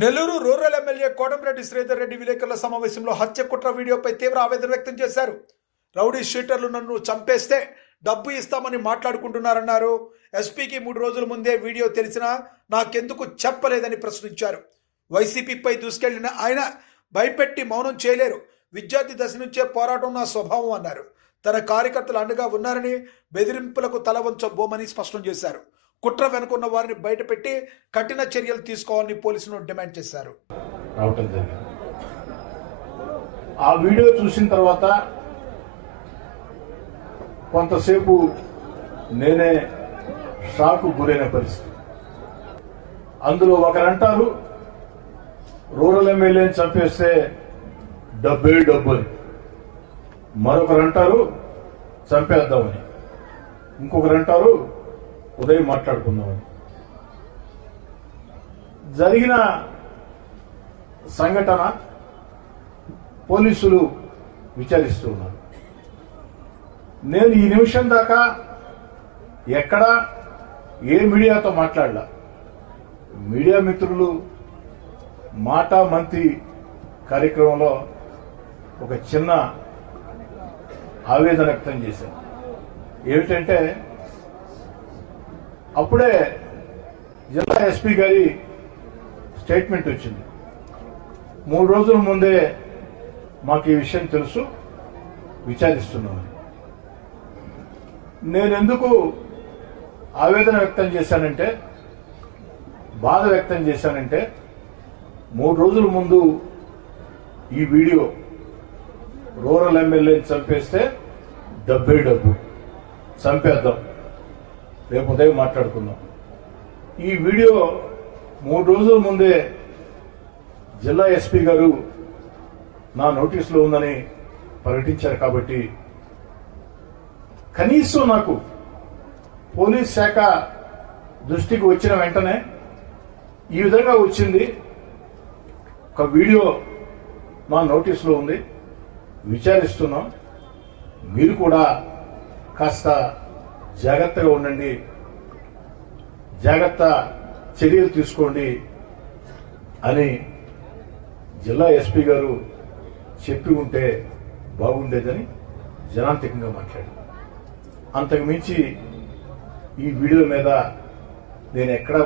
Nellore rural MLA Kotamreddy Sridhar Reddy విలేకరుల సమావేశంలో హత్య కుట్ర వీడియోపై తీవ్ర ఆవేదన వ్యక్తం చేశారు. రౌడీ షీటర్లు నన్ను చంపేస్తే డబ్బు ఇస్తామని మాట్లాడుకుంటున్నారన్నారు. ఎస్పీకి మూడు రోజుల ముందే వీడియో తెలిసినా నాకెందుకు చెప్పలేదని ప్రశ్నించారు. వైసీపీపై దూసుకెళ్ళిన ఆయన భయపెట్టి మౌనం చేయలేరు. విద్యార్థి దశ నుంచే పోరాటం నా స్వభావం అన్నారు. తన కార్యకర్తలు అండగా ఉన్నారని బెదిరింపులకు తల వంచబోమని స్పష్టం చేశారు. కుట్ర వెనుకున్న వారిని బయటపెట్టి కఠిన చర్యలు తీసుకోవాలని పోలీసులు డిమాండ్ చేశారు. రావటం ఆ వీడియో చూసిన తర్వాత కొంతసేపు నేనే షాకు గురైన పరిస్థితి. అందులో ఒకరంటారు రూరల్ ఎమ్మెల్యేని చంపేస్తే డబ్బే డబ్బు అని మరొకరు అంటారు చంపేద్దామని. ఇంకొకరు అంటారు ఉదయం మాట్లాడుకుందామని జరిగిన సంఘటన పోలీసులు విచారిస్తూ ఉన్నారు. నేను ఈ నిమిషం దాకా ఎక్కడ ఏ మీడియాతో మాట్లాడలా. మీడియా మిత్రులు మాటా మంత్రి కార్యక్రమంలో ఒక చిన్న ఆవేదన వ్యక్తం చేశాను ఏమిటంటే అప్పుడే జిల్లా ఎస్పీ గారి స్టేట్మెంట్ వచ్చింది. మూడు రోజుల ముందే మాకు ఈ విషయం తెలుసు విచారిస్తున్నామని నేను ఎందుకు ఆవేదన వ్యక్తం చేశానంటే బాధ వ్యక్తం చేశానంటే మూడు రోజుల ముందు ఈ వీడియో రూరల్ ఎమ్మెల్యేని చంపేస్తే డబ్బే డబ్బు. చంపేద్దాం. రేపు ఉదయం మాట్లాడుకుందాం. ఈ వీడియో మూడు రోజుల ముందే జిల్లా ఎస్పీ గారు నా నోటీసులో ఉందని ప్రకటించారు కాబట్టి కనీసం నాకు పోలీస్ శాఖ దృష్టికి వచ్చిన వెంటనే ఈ విధంగా వచ్చింది. ఒక వీడియో మా నోటీసులో ఉంది. విచారిస్తున్నాం. మీరు కూడా కాస్త జాగ్రత్తగా ఉండండి. జాగ్రత్త చర్యలు తీసుకోండి అని జిల్లా ఎస్పీ గారు చెప్పి ఉంటే బాగుండేదని జనాంతికంగా మాట్లాడారు. అంతకు మించి ఈ వీడియో మీద నేను ఎక్కడా